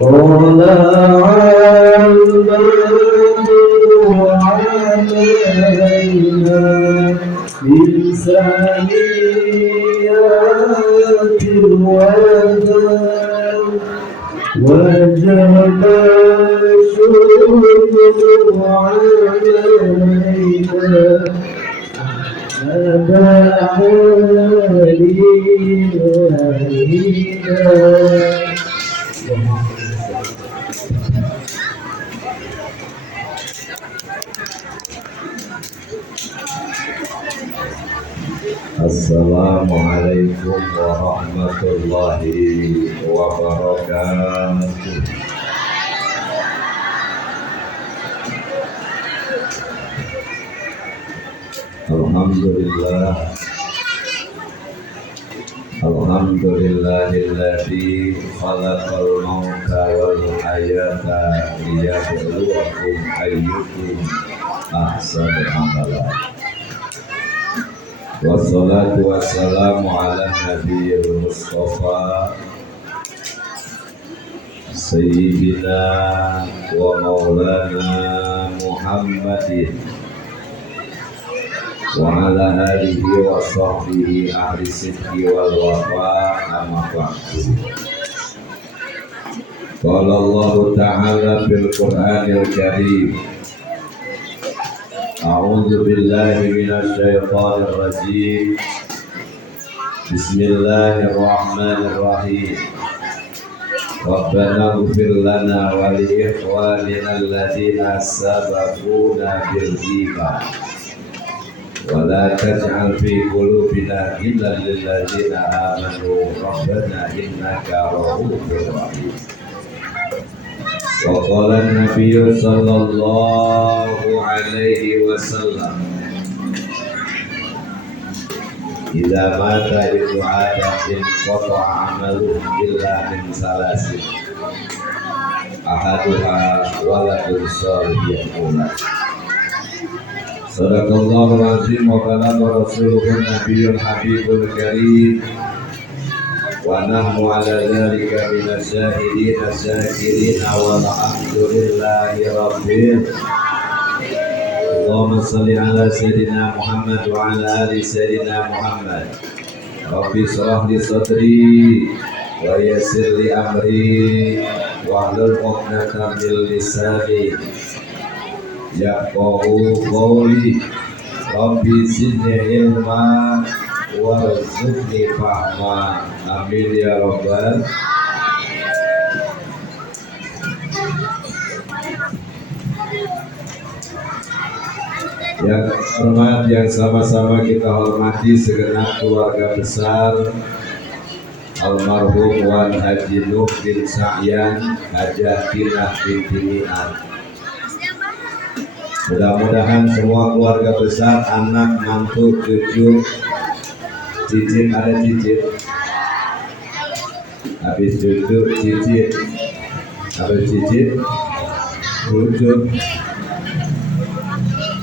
طلع البدر علينا من ثنيات الوداع وجب الشكر علينا أبا علينا. Assalamualaikum warahmatullahi wabarakatuh. Alhamdulillah, alhamdulillahilladzi khalaqal mauta wal hayata liyabluwakum ayyukum ahsanu amala. Wassalatu wassalamu ala nabiyil mustafa sayyidina wa maulana Muhammadin wa ala alihi wa sahbihi ahli sidqi wal wafa amma ba'du. Qala Allah ta'ala fil Qur'anil Karim, A'udzu billahi minasy syaithanir rajim. Bismillahirrahmanirrahim. Rabbana ighfir lana wa li ikhwanina alladziina sabaquna bil iman wa la taj'al fi qulubina ghillan lil ladziina amanu rabbana innaka ra'ufur rahim. Wa qala an-nabiyyu sallallahu alaihi wasallam, idza mata ibnu adam qata'a amaluhu illa min salasin ahaduha waladun shalihun. Sadaqallahul azim wa balagha rasuluhun nabiyyul habibul karim wa nahnu ala dzalika minas syahidin asy-syakirin walhamdulillahi rabbil. Allahumma shalli ala sayyidina Muhammad wa ala ali sayyidina Muhammad. Rabbi shrah li sadri wa yassir li amri wa hlul 'uqdatam min lisani yafqahu qawli. Rabbi zidni ilma warzuqni fahma. Amin ya rabbal. Yang hormat, yang sama-sama kita hormati segenap keluarga besar almarhum Wan Haji Nuh bin Sa'yan Hajah Tinah binti Mi'ad. Mudah-mudahan semua keluarga besar, anak, mantu, cucu, cicit, ada cicit, habis cucu, cicit, habis cicit, cucu,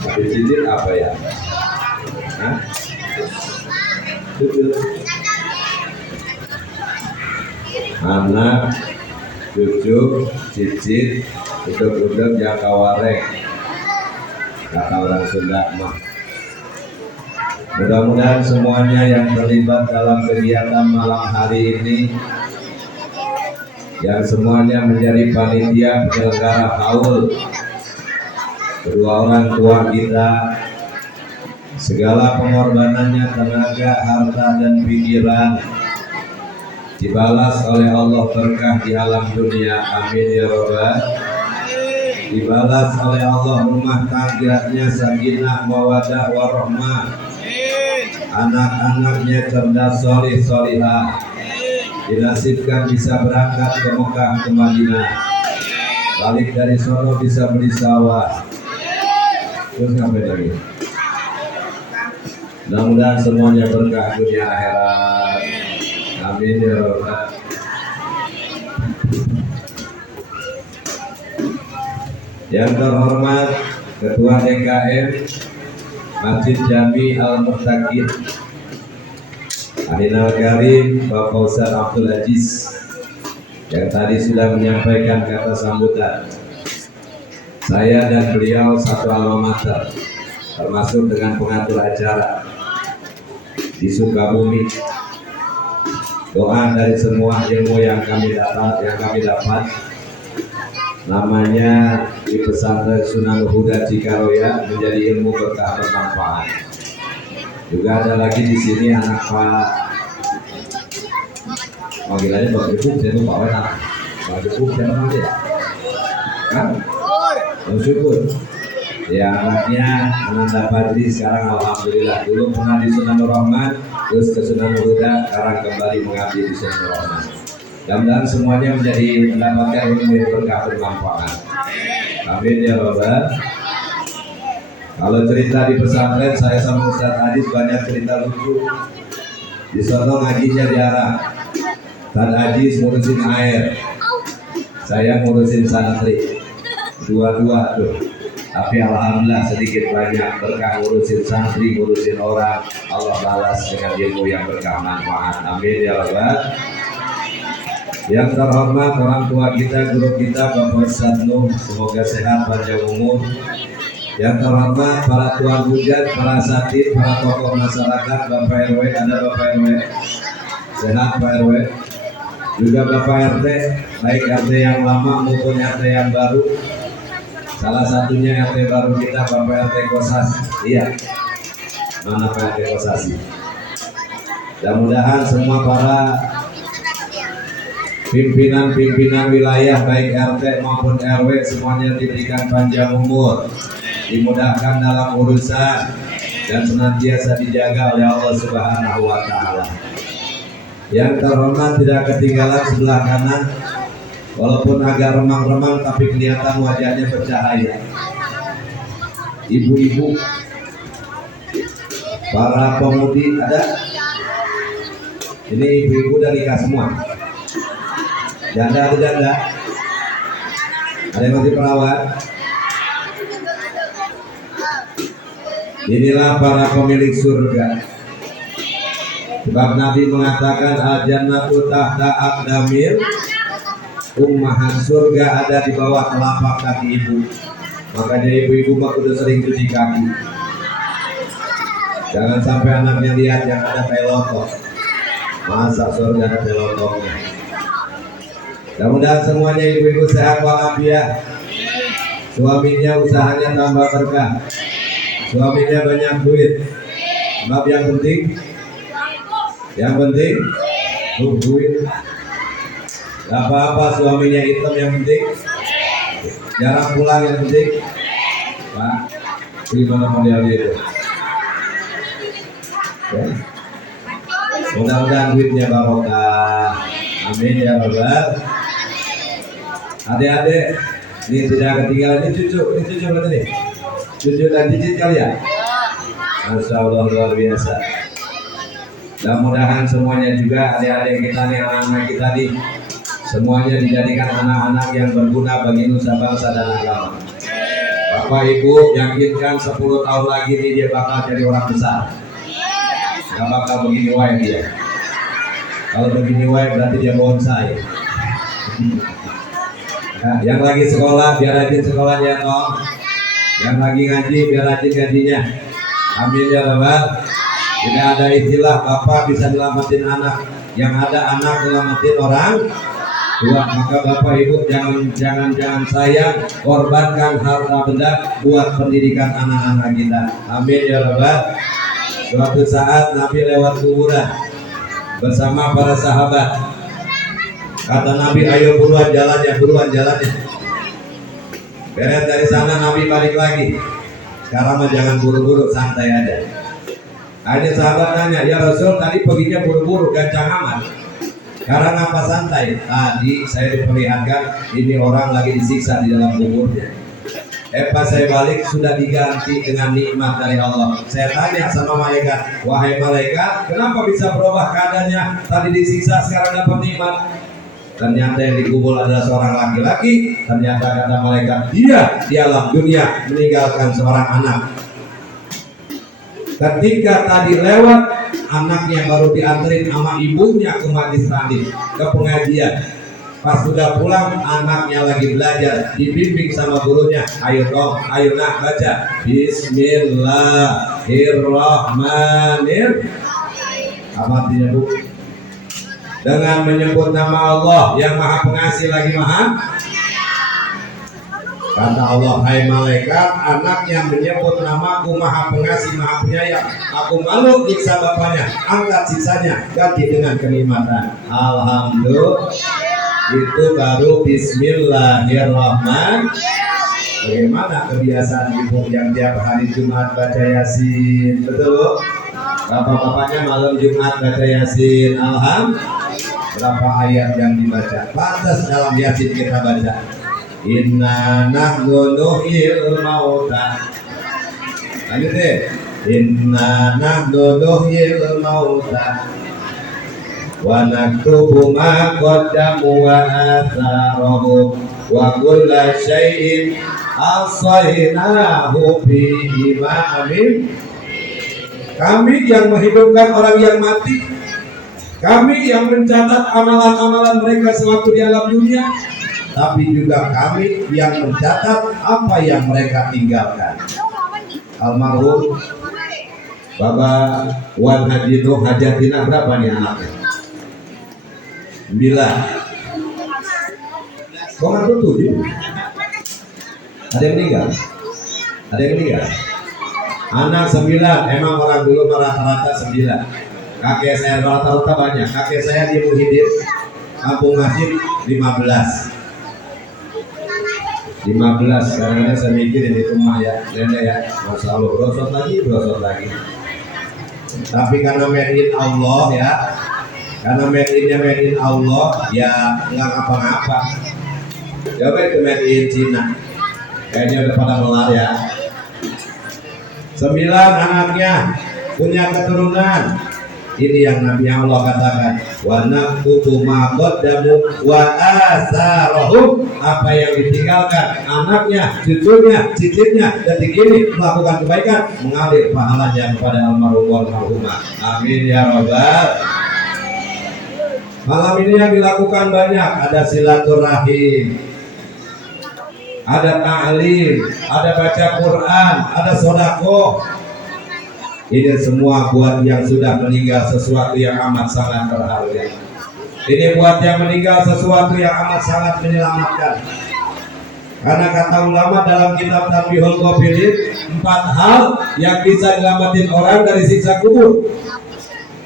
habis cicit apa ya? Hah? Cucu, anak, cucu, cicit, udeg-udeg, jakawarek, kata orang Sunda mah. Mudah-mudahan semuanya yang terlibat dalam kegiatan malam hari ini, yang semuanya menjadi panitia penyelenggara haul, kedua orang tua kita, segala pengorbanannya, tenaga, harta, dan pikiran dibalas oleh Allah berkah di alam dunia. Amin ya rabbal. Dibalas oleh Allah rumah tangganya sakinah mawaddah warahmah, anak-anaknya cerdas solih solihah, dinasibkan bisa berangkat ke Mekah ke Madinah, balik dari sono bisa beli sawah, terus ngapain lagi? Mudah-mudahan semuanya berkah dunia akhirat. Amin ya rabbal. Yang terhormat Ketua DKM Masjid Jami Al-Muhtaqin Ahinal Karim Bapak Ustaz Abdul Aziz yang tadi sudah menyampaikan kata sambutan. Saya dan beliau satu alma mater, termasuk dengan pengatur acara di Sukabumi. Doa dari semua ilmu yang kami dapat, namanya di pesantren Sunan Huda Cikaroya, menjadi ilmu berkah bermanfaat. Juga ada lagi di sini anak Pak, panggilannya Pak Jepuk, saya lupa enak. Pak Jepuk siapa namanya? Kan? Syukur. Ya, anaknya Ananda Fadli sekarang alhamdulillah, dulu pernah di Sunan Rahman, terus ke Sunan Huda, sekarang kembali mengabdi di Sunan Rahman. Mudah-mudahan semuanya mendapatkan ilmu yang berkah bermanfaat. Amin ya Rabbal. Kalau cerita di pesantren, saya sama Ustaz Adis banyak cerita lucu. Di sono ngajinya jarang. Ustaz Adis ngurusin air, saya ngurusin santri, dua-dua tuh. Tapi alhamdulillah sedikit banyak berkah ngurusin santri, ngurusin orang, Allah balas dengan ilmu yang berkah manfaat. Amin ya Rabbal. Yang terhormat orang tua kita, guru kita Bapak Ustadz Nuh, semoga sehat panjang umur. Yang terhormat para tuan hujat, para satid, para tokoh masyarakat, Bapak RW, ada Bapak RW, sehat Pak RW. Juga Bapak RT, baik RT yang lama maupun RT yang baru. Salah satunya RT baru kita Bapak RT Kosasi. Iya, mana Pak RT Kosasi? Mudah-mudahan semua para pimpinan wilayah baik RT maupun RW semuanya diberikan panjang umur, dimudahkan dalam urusan, dan senantiasa dijaga oleh Allah Subhanahu wa Ta'ala. Yang terhormat tidak ketinggalan sebelah kanan, walaupun agak remang-remang tapi kelihatan wajahnya bercahaya. Ibu-ibu, para pemudi ada. Ini ibu-ibu dari nikah semua. Janda atau janda? Ada yang masih perawat? Inilah para pemilik surga. Sebab Nabi mengatakan al-jannatu tahta aqdamil ummahat, surga ada di bawah telapak kaki ibu. Makanya ibu-ibu mah udah sering cuci kaki. Jangan sampai anaknya lihat yang ada pelotok. Masa surga ada pelotoknya? Mudah-mudahan semuanya ibu-ibu sehat walafiat. Suaminya usahanya tambah berkah. Suaminya banyak duit. Sebab yang penting duit. Gak apa-apa suaminya hitam, yang penting jarang pulang, yang penting Pak, gimana modelnya itu ya? Mudah-mudahan duitnya barokah. Amin ya Rabbal. Adik-adik, ini tidak ketinggalan. Ini cucu berarti nih, cucu dan cicit kali ya. Masya Allah, luar biasa. Mudah-mudahan semuanya juga adik-adik kita nih, anak-anak kita nih, semuanya dijadikan anak-anak yang berguna bagi nusa bangsa dan agama. Bapak Ibu yakinkan 10 tahun lagi nih dia bakal jadi orang besar. Gak bakal begini wae dia. Kalau begini wae berarti dia bonsai. Nah, yang lagi sekolah biar rajin sekolahnya toh. Yang lagi ngaji biar rajin ngajinya. Amin ya Rabbal. Tidak ada istilah bapak bisa nyelamatin anak, yang ada anak nyelamatin orang tua. Maka Bapak Ibu jangan sayang, korbankan harta benda buat pendidikan anak-anak kita. Amin ya Rabbal. Suatu saat Nabi lewat kuburan bersama para sahabat. Kata Nabi, ayo buruan jalannya. Beres dari sana Nabi balik lagi. Sekarang mah jangan buru-buru, santai aja. Ada sahabat nanya, ya Rasul tadi perginya buru-buru, gancang amat. Sekarang apa santai? Tadi saya diperlihatkan ini orang lagi disiksa di dalam kuburnya. Pas saya balik sudah diganti dengan nikmat dari Allah. Saya tanya sama malaikat, wahai malaikat, kenapa bisa berubah keadaannya? Tadi disiksa, sekarang dapat nikmat. Ternyata yang dikubur adalah seorang laki-laki. Ternyata kata malaikat, dia di alam dunia meninggalkan seorang anak. Ketika tadi lewat, anaknya baru dianterin sama ibunya ke majlis taklim, ke pengajian. Pas sudah pulang, anaknya lagi belajar, dibimbing sama gurunya. Ayo dong, ayo nak baca. Bismillahirrahmanirrahim. Apa artinya bu? Dengan menyebut nama Allah yang Maha Pengasih lagi Maha. Kata Allah, hai malaikat, anaknya menyebut namaku Maha Pengasih Maha Penyayang. Aku malu nyiksa bapaknya, angkat siksanya, ganti dengan kenikmatan. Alhamdulillah. Itu baru Bismillahirrahmanirrahim. Bagaimana kebiasaan ibu yang tiap hari Jumat baca Yasin? Betul? Bapak-bapaknya malam Jumat baca Yasin. Alhamdulillah. Berapa ayat yang dibaca? Pantas dalam Yasin kita baca. Inna nahnu nuhyil mauta. Lanjut deh. Inna nahnu nuhyil mauta wa naktubu ma qaddamu wa atharahum wa kulla syai'in ahsaynahu fi imamin. Kami yang menghidupkan orang yang mati, kami yang mencatat amalan-amalan mereka sewaktu di alam dunia, tapi juga kami yang mencatat apa yang mereka tinggalkan. Almarhum Bapak Wan Haji Nuh Hajatina berapa nih anaknya? 9. Kok ngaku 7? Ada yang meninggal? Ada yang meninggal? Anak 9. Emang orang dulu rata-rata 9. Kakek saya rata-rata banyak. Kakek saya di Muhyiddin Kampung Masjid 15. 15. Kadang-kadang saya mikir ini rumah ya, nenek ya, Masya Allah, brosot lagi. Tapi karena made in Allah ya, karena made in Allah ya nggak ngapa-ngapa. Coba itu made in Cina, kayaknya udah pada melar ya. 9 anaknya punya keturunan. Ini yang Nabi Allah katakan, wa naktubu ma qaddamu wa asarahum, apa yang ditinggalkan anaknya, cucunya, cicitnya, detik ini melakukan kebaikan, mengalir pahalanya kepada almarhum almarhumah. Amin ya rabbal. Malam ini yang dilakukan banyak, ada silaturahim, ada ta'lim, ada baca Quran, ada sedekah. Ini semua buat yang sudah meninggal sesuatu yang amat sangat berharga. Ini buat yang meninggal sesuatu yang amat sangat menyelamatkan. Karena kata ulama dalam kitab Tanbihul Ghafilin, 4 hal yang bisa nyelamatin orang dari siksa kubur.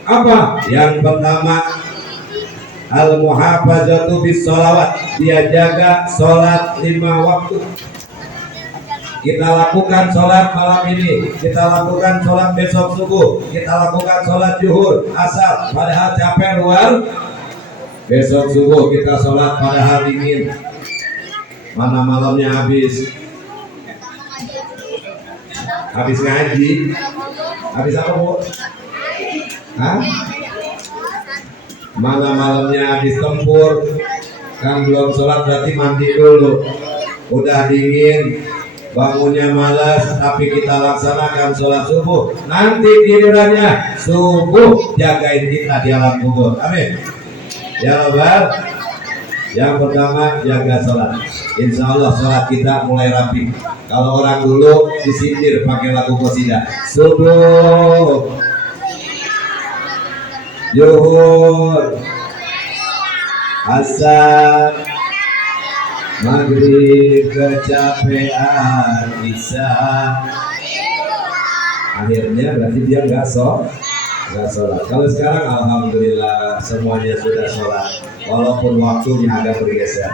Apa? Yang pertama, al-muhafazatu bis sholawat, dia jaga sholat 5 waktu. Kita lakukan sholat malam ini, kita lakukan sholat besok subuh, kita lakukan sholat zuhur, asar, padahal capek luar. Besok subuh kita sholat padahal dingin. Mana malamnya habis ngaji, habis apa bu? Hah? Mana malamnya habis tempur, kan belum sholat berarti mandi dulu, udah dingin. Bangunnya malas, tapi kita laksanakan sholat subuh. Nanti gilirannya subuh jagain kita di alam kubur. Amin. Ya Rabbal. Yang pertama jaga sholat. Insya Allah sholat kita mulai rapi. Kalau orang dulu disindir pakai lagu qasidah. Subuh, zuhur, asar, maghrib, kecapean, isya. Akhirnya berarti dia nggak sholat. Kalau sekarang alhamdulillah semuanya sudah sholat, walaupun waktunya agak bergeser.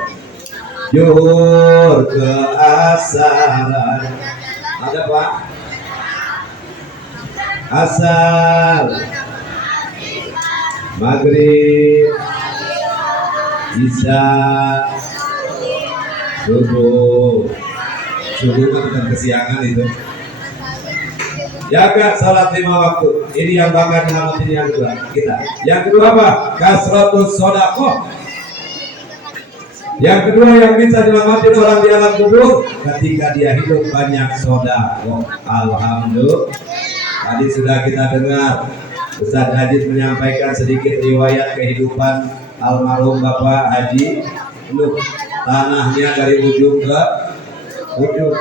Zuhur ke asar, ada pak? Asar, maghrib, isya, subuh kan bukan kesiangan itu. Jaga salat 5 waktu. Ini yang bakal nyelamatin yang kedua kita. Yang kedua apa? Kasratus shadaqah. Yang kedua yang bisa nyelamatin orang di alam kubur ketika dia hidup banyak sedekah. Alhamdulillah. Tadi sudah kita dengar Ustaz Haji menyampaikan sedikit riwayat kehidupan almarhum Bapak Haji penuh tanahnya dari ujung ke ujung.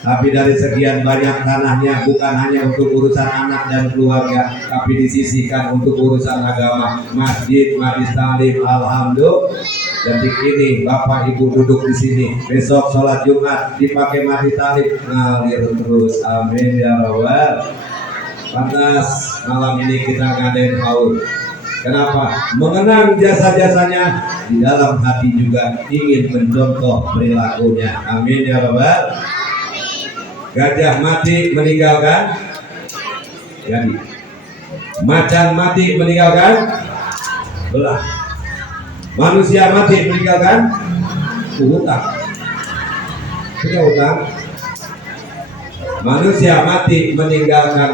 Tapi dari sekian banyak tanahnya bukan hanya untuk urusan anak dan keluarga, tapi disisihkan untuk urusan agama. Masjid, majlis taklim, alhamdulillah. Detik ini Bapak Ibu duduk di sini, besok sholat Jumat dipakai majlis taklim, ngalir terus. Amin ya rabbal. Pantas malam ini kita ngadain haul. Kenapa? Mengenang jasa-jasanya, di dalam hati juga ingin mencontoh perilakunya. Amin ya rabbal. Gajah mati meninggalkan jadi, macan mati meninggalkan belah, manusia mati meninggalkan hutang. Punya hutang. Manusia mati meninggalkan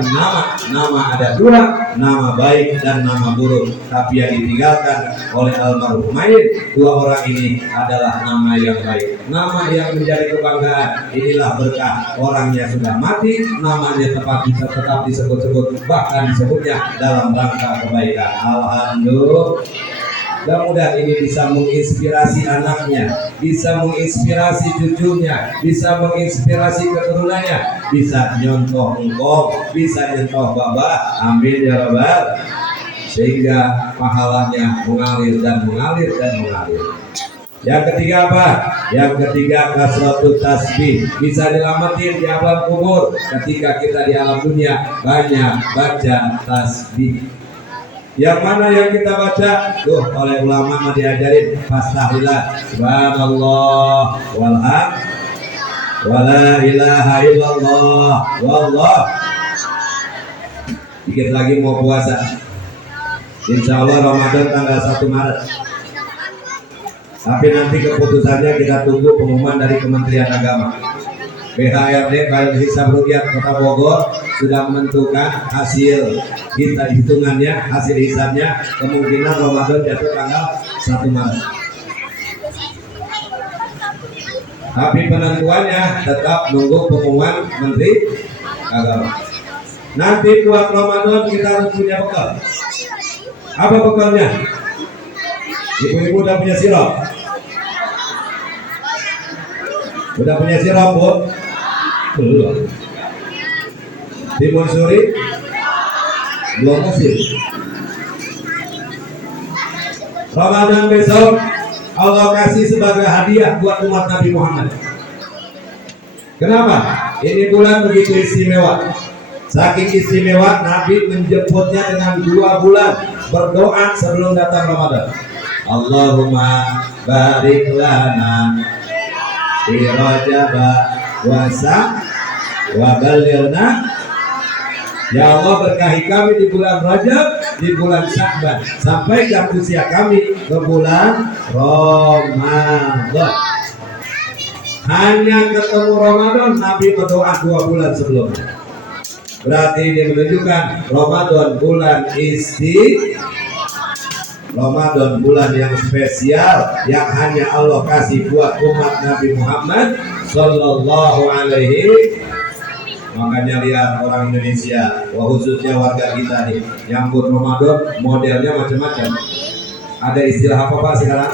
nama ada dua, nama baik dan nama buruk. Tapi yang ditinggalkan oleh almarhum mayit dua orang ini adalah nama yang baik, nama yang menjadi kebanggaan. Inilah berkah orangnya sudah mati, namanya tetap disebut-sebut, bahkan disebutnya dalam rangka kebaikan. Alhamdulillah. Mudah-mudahan ini bisa menginspirasi anaknya, bisa menginspirasi cucunya, bisa menginspirasi keturunannya, bisa nyontoh engkau, bisa nyontoh Bapak. Amin ya rabbal. Sehingga pahalanya mengalir dan mengalir dan mengalir. Yang ketiga apa? Yang ketiga kasratut tasbih, bisa dilamatin di alam kubur. Ketika kita di alam dunia banyak baca tasbih. Yang mana yang kita baca? Tuh oleh ulama mah diajarin fastahillah subhanallah walham wala ilaha illallah wallah. Dikit lagi mau puasa, insya Allah Ramadan tanggal 1 Maret. Tapi nanti keputusannya kita tunggu pengumuman dari Kementerian Agama. BHRD Badan Hisab Rukyat Kota Bogor sudah menentukan hasil hitungannya, hasil hisabnya. Kemungkinan Ramadan jatuh tanggal 1 Maret. Tapi penentuannya tetap nunggu pengumuman Menteri Agama. Nanti buat Ramadan kita harus punya bekal. Apa bekalnya? Ibu-ibu udah punya sirop? Udah punya sirop, Bu? Belum. Timun suri? Belum musim. Ramadan besok Allah kasih sebagai hadiah buat umat Nabi Muhammad. Kenapa? Ini bulan begitu istimewa. Saking istimewa, Nabi menjemputnya dengan 2 bulan berdoa sebelum datang Ramadan. Allahumma barik lana fi Rajab wa balighna. Ya Allah, berkahi kami di bulan Rajab, di bulan Sya'ban, sampai jam usia kami ke bulan Ramadan. Hanya ketemu Ramadan, Nabi berdoa 2 bulan sebelumnya. Berarti ini menunjukkan Ramadan bulan Ramadan bulan yang spesial, yang hanya Allah kasih buat umat Nabi Muhammad Sallallahu Alaihi. Makanya lihat orang Indonesia, khususnya warga kita nih, nyambut Ramadan modelnya macam-macam. Ada istilah apa Pak sekarang?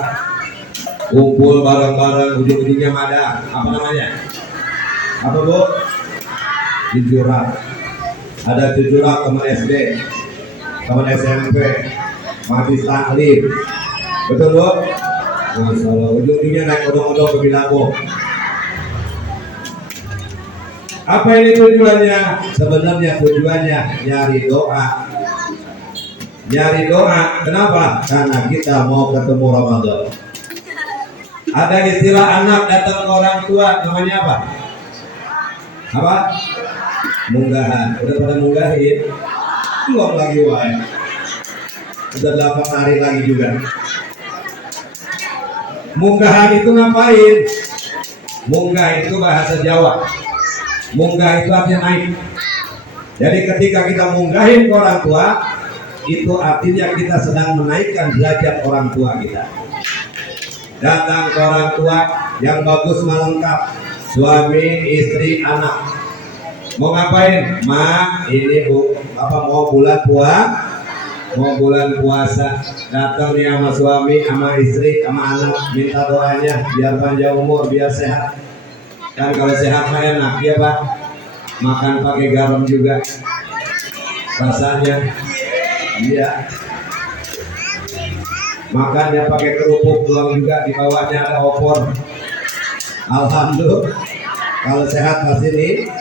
Kumpul bareng-bareng, ujung-ujungnya ada apa namanya? Apa Bu? Jujuran. Ada jujuran teman SD, teman SMP, majlis taklim. Betul Bu? Masya Allah, ujung-ujungnya naik odong-odong ke Bilabo. Apa ini tujuannya? Sebenarnya tujuannya nyari doa. Nyari doa. Kenapa? Karena kita mau ketemu Ramadan. Ada istilah anak datang ke orang tua, namanya apa? Apa? Munggahan. Udah pada munggahin? Belum lagi wae. Udah 8 hari lagi juga. Munggahan itu ngapain? Munggah itu bahasa Jawa. Munggah itu artinya naik. Jadi ketika kita munggahin ke orang tua, itu artinya kita sedang menaikkan derajat orang tua kita. Datang ke orang tua yang bagus melengkap, suami, istri, anak. Mau ngapain? Ma, ini Bu, Bapak mau bulan mau bulan puasa, datang nih sama suami, sama istri, sama anak, minta doanya biar panjang umur, biar sehat. Kan kalau sehat mah enak ya Pak, makan pakai garam juga rasanya, iya. Makannya pakai kerupuk tulang juga, di bawahnya ada opor. Alhamdulillah, kalau sehat pasti nih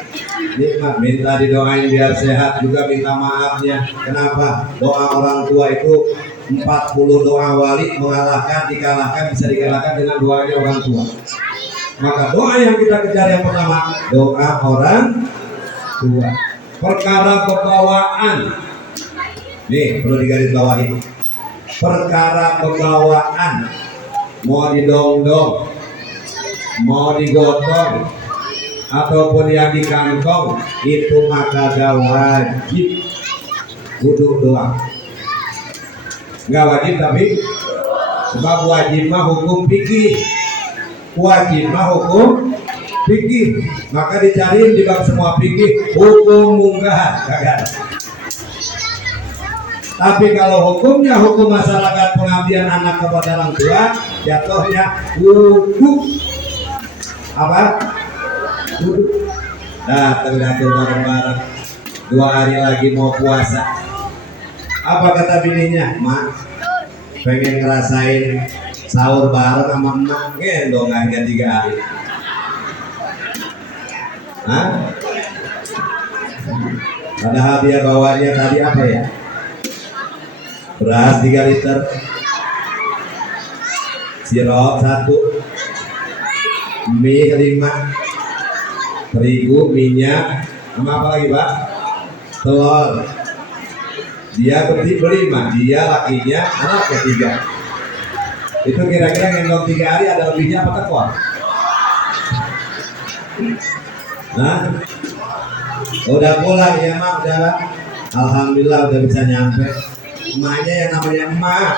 nikmat. Minta didoain biar sehat, juga minta maafnya. Kenapa? Doa orang tua itu 40 doa wali dikalahkan, bisa dikalahkan dengan doanya orang tua. Maka doa yang kita kejar yang pertama, doa orang tua. Perkara pembawaan, nih perlu digarisbawahi. Perkara pembawaan, mau didongdong, mau digotong, ataupun yang di kantong, itu maka gak wajib kudu doa. Gak wajib, tapi sebab wajib mah hukum fikih. Wajib mah hukum fikih. Maka dicariin di bab semua fikih hukum munggahan kagak. Tapi kalau hukumnya hukum masyarakat pengabdian anak kepada orang tua, jatuhnya kudu apa? Datang bareng-bareng 2 hari lagi mau puasa. Apa kata bininya? Mak, pengen ngerasain sahur bareng sama emak. Gendong aja 3 hari. Hah? Padahal dia bawanya tadi apa ya? Beras 3 liter, sirup 1, mie 5, terigu, minyak, sama apa lagi Pak? Telur. Dia berlima, dia lakinya, anaknya 3. Itu kira-kira ngendong 3 hari ada lebihnya apa tekor? Nah, udah pulang ya Mak, udah. Alhamdulillah udah bisa nyampe. Emaknya yang namanya emak,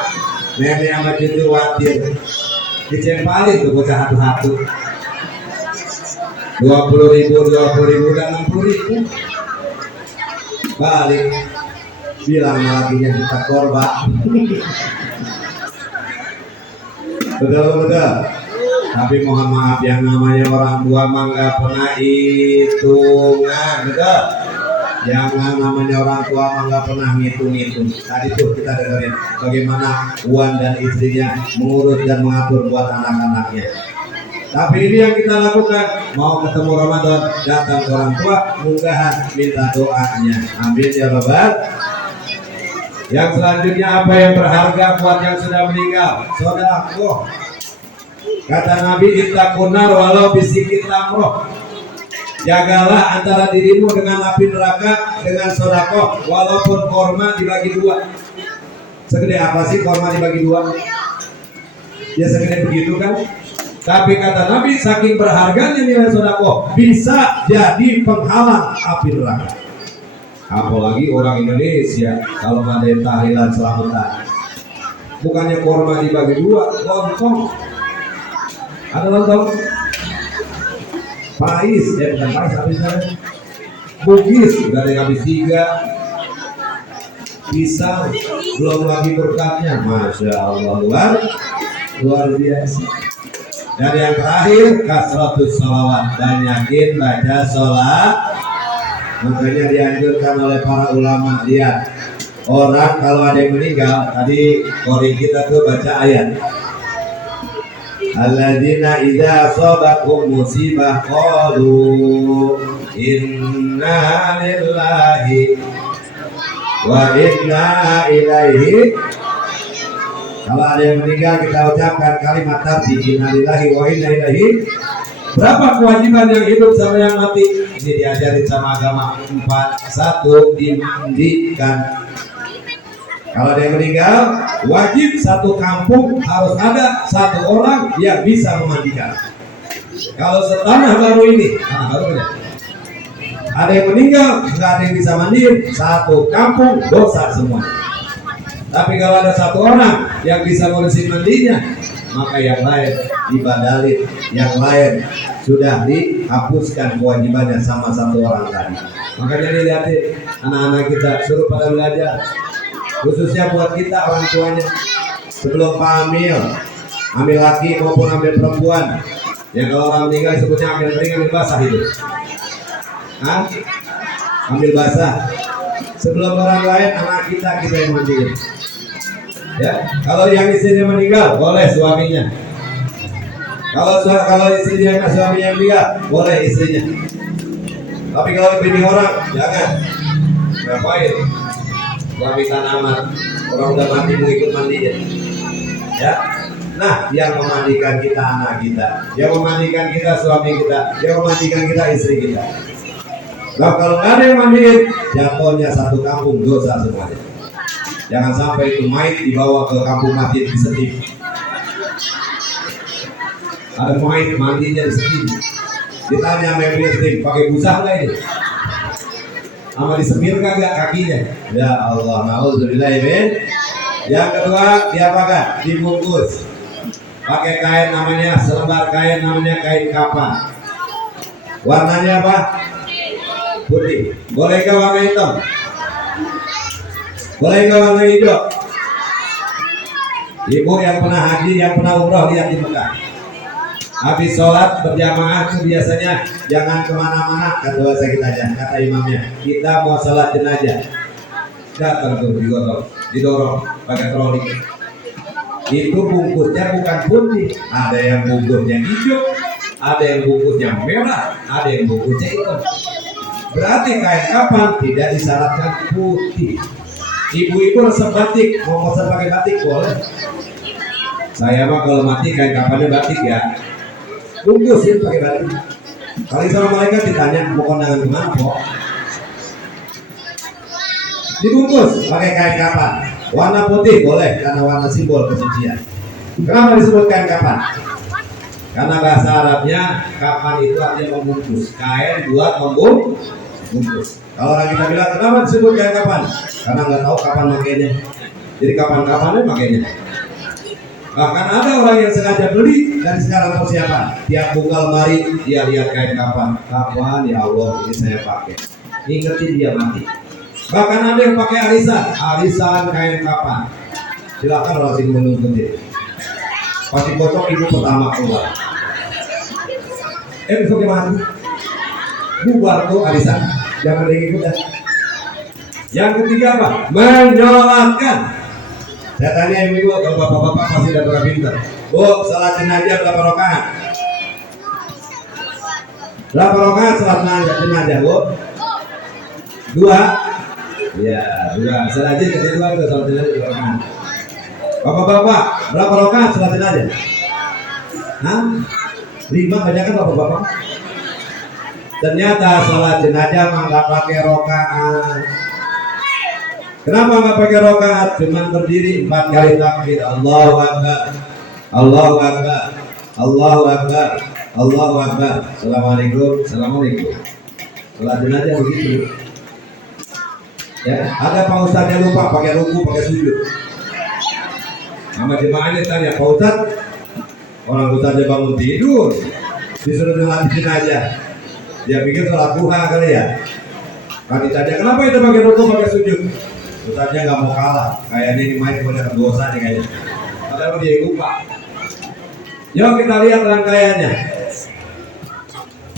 nenek sama cucu khawatir. Dicempalin tuh bocah satu-satu. 20.000 dan 60.000. Balik bilang lakinya kita korban. Betul. Tapi mohon maaf, yang namanya orang tua mah nggak pernah hitungan, betul. Yang namanya orang tua mah nggak pernah ngitung-ngitung. Tadi tuh kita dengerin bagaimana Wan dan istrinya mengurus dan mengatur buat anak-anaknya. Tapi ini yang kita lakukan, mau ketemu Ramadan, datang ke orang tua, munggahan, minta doanya. Amin ya Rabbal. Yang selanjutnya apa yang berharga buat yang sudah meninggal? Sedekah. Kata Nabi, ittaqunar walau bisikit tamroh. Jagalah antara dirimu dengan api neraka dengan sedekah, walaupun korma dibagi 2. Segede apa sih korma dibagi 2? Ya segede begitu kan? Tapi kata Nabi, saking berharganya nilai sedekah bisa jadi penghalang api neraka. Apalagi orang Indonesia kalau nggak ada yang tahlilan selamatan. Bukannya korma dibagi 2, lontong. Ada lontong? Pais, bukan pais, habis kan? Bugis, udah ada yang habis 3. Pisang, belum lagi berkatnya, masya Allah, luar biasa. Dan yang terakhir, kasratus sholawat, banyakin baca sholat. Makanya dianjurkan oleh para ulama, lihat orang kalau ada yang meninggal, tadi kori kita tuh baca ayat. Alladzina idza asabathum musibah qalu inna lillahi wa inna ilaihi. Kalau ada yang meninggal kita ucapkan kalimat tadi inna lillahi wa inna ilaihi. Berapa kewajiban yang hidup sama yang mati? Ini diajarin sama agama 4. 1, dimandikan. Kalau dia meninggal, wajib satu kampung harus ada 1 orang yang bisa memandikan. Kalau setanah baru ini, ada yang meninggal, nggak ada yang bisa mandiin, 1 kampung dosa semua. Tapi kalau ada 1 orang yang bisa ngurusin mandinya, maka yang lain dibadalin, yang lain sudah dihapuskan kewajibannya sama 1 orang tadi. Makanya dilihatin anak-anak kita suruh pada belajar. khususnya buat kita orang tuanya sebelum hamil laki maupun hamil perempuan. Ya kalau orang meninggal sebutnya hamil kering, hamil basah itu. Hah? Hamil basah. Sebelum orang lain, anak kita yang mandiin. Ya, kalau yang istrinya meninggal boleh suaminya. Kalau istrinya suaminya meninggal boleh istrinya. Tapi kalau bini orang jangan. Ngapain? Suami tanaman orang udah mati mau ikut mandiin. Ya. Nah, yang memandikan kita anak kita, yang memandikan kita suami kita, yang memandikan kita istri kita. Nah, kalau nggak ada yang mandiin, jatuhnya satu kampung dosa semuanya. Jangan sampai itu mayat dibawa ke kampung mati disedih. Ada mayat mandinya disedih. Ditanya sama yang punya sedih, pakai busa nggak ini? Sama disemir kagak kakinya? Ya Allah, na'udzubillah min. Yang kedua, diapakan? Dibungkus. Pakai kain namanya selembar kain namanya kain kapan. Warnanya apa? Putih. Bolehkah warna hitam? Bolehkah warna hijau? Ibu yang pernah haji, yang pernah umroh lihat di Mekah. Habis sholat berjamaah itu biasanya jangan kemana-mana kata bahasa kita aja, kata imamnya. Kita mau sholat jenazah. Datang tuh didorong pakai troli. Itu bungkusnya bukan putih, ada yang bungkusnya hijau, ada yang bungkusnya merah, ada yang bungkusnya hitam. Berarti kain kapan tidak disyaratkan putih. Ibu-ibu resep batik, mau pesan pakai batik boleh. Saya mah kalau mati kain kapannya batik ya, bungkusin pakai batik. Kali sama mereka ditanya mau kondangan kemana kok? Dibungkus pakai kain kapan. Warna putih boleh karena warna simbol kesucian. Kenapa disebut kain kapan? Karena bahasa Arabnya kapan itu artinya membungkus. Kain buat membungkus. Kalau orang kita bilang kenapa disebut kain kapan? Karena nggak tahu kapan makainya. Jadi kapan-kapannya makainya. Bahkan ada orang yang sengaja beli dari sekarang persiapan. Tiap buka lemari dia lihat kain kapan. Kapan ya Allah ini saya pakai. Ingetin dia mati. Bahkan ada yang pakai arisan kain kapan. Silakan orang sini menonton dia. Pasti bocok ibu pertama keluar. Besoknya mati. Bubar tuh arisan. Jangan ada yang ikutan. Yang ketiga apa? Menyolatkan. Saya tanya ibu, kalau bapak-bapak pasti udah pernah pintar. Bu, salat jenazah berapa rakaat? Berapa rakaat salat jenazah, Bu? 2. Ya, 2. Salat jenazah kedua itu salat jenazah 2 rakaat. Bapak-bapak, berapa rakaat salat jenazah? Hah? 5 banyak kan bapak-bapak? Ternyata salat jenazah mah nggak pakai rakaat. Kenapa nggak pakai rakaat? Cuman berdiri 4 kali takbir. Allahu Akbar, Allahu Akbar, Allahu Akbar, Allahu Akbar. Assalamualaikum, assalamualaikum. Salat jenazah begitu. Ya, ada Pak Ustadznya lupa pakai ruku, pakai sujud. Sama jemaahnya tanya, Pak Ustadz, orang Ustadznya bangun tidur, disuruh dilanjutin aja. Dia pikir sholat duha kali ya. Kan ditanya, kenapa itu pakai ruku, pakai sujud? Ustadznya nggak mau kalah, kayaknya ini main banyak dosa nih kayaknya. Padahal dia lupa. Yuk kita lihat rangkaiannya.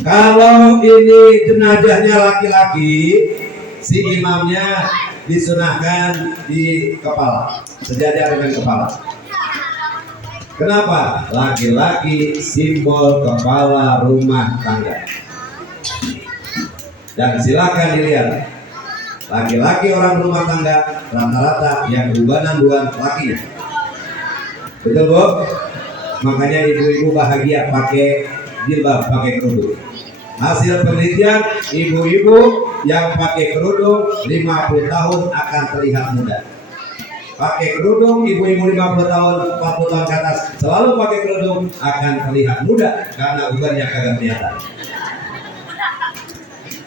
Kalau ini jenazahnya laki-laki, si imamnya disunahkan di kepala, sejajar dengan kepala. Kenapa? Laki-laki simbol kepala rumah tangga. Dan silakan dilihat. Laki-laki orang rumah tangga rata-rata yang ubanan dua lakinya. Betul Bu? Makanya ibu-ibu bahagia pakai jilbab, pakai kerudung. Hasil penelitian, ibu-ibu yang pakai kerudung 50 tahun akan terlihat muda. Pakai kerudung, ibu-ibu 50 tahun, 40 tahun ke atas selalu pakai kerudung akan terlihat muda karena ubannya kagak kelihatan.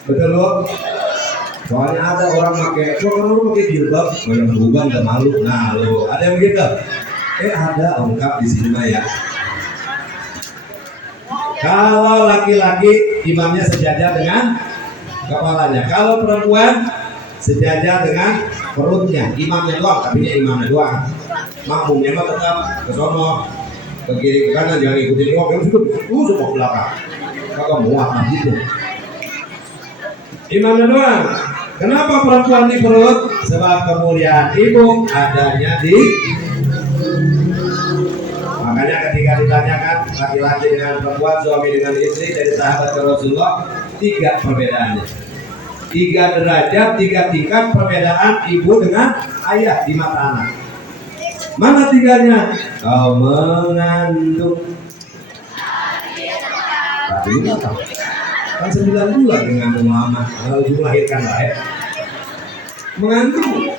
Betul Bu? Soalnya ada orang pakai, kalau pakai jilbab, banyak uban udah malu. Nah lo, ada yang begitu? Ada lengkap di sini mah ya. Kalau laki-laki imamnya sejajar dengan kepalanya. Kalau perempuan sejajar dengan perutnya, imamnya doang, tapi dia imamnya doang. Makmumnya mah tetap ke sono, ke kiri ke kanan, jangan ikutin imam yang situ semua ke belakang. Kagak muat gitu. Imamnya doang. Kenapa perempuan di perut? Sebab kemuliaan ibu adanya di. Makanya ketika ditanyakan laki-laki dengan perempuan, suami dengan istri dari sahabat Rasulullah, 3 perbedaannya. 3 derajat, 3 tingkat perbedaan ibu dengan ayah di mata anak. Mana 3-nya? Kau mengandung. Tapi ini apa? Kan 9 bulan mengandung lama, lalu melahirkan lahir. Mengandung.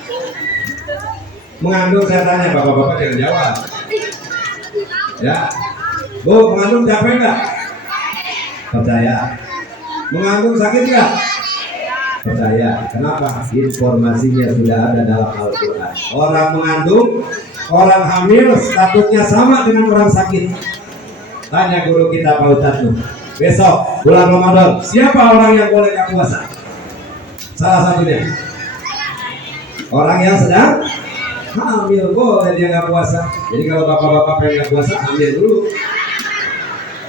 Mengandung saya tanya bapak-bapak jangan jawab. Ya, Bu, mengandung capek nggak? Percaya. Mengandung sakit nggak? Percaya. Kenapa? Informasinya sudah ada dalam Al-Quran. Orang mengandung, orang hamil statusnya sama dengan orang sakit. Tanya guru kita Pak Ustadz tuh. Besok bulan Ramadan, siapa orang yang boleh nggak puasa? Salah satunya orang yang sedang hamil boleh dia nggak puasa. Jadi kalau bapak-bapak pengen nggak puasa, ambil dulu.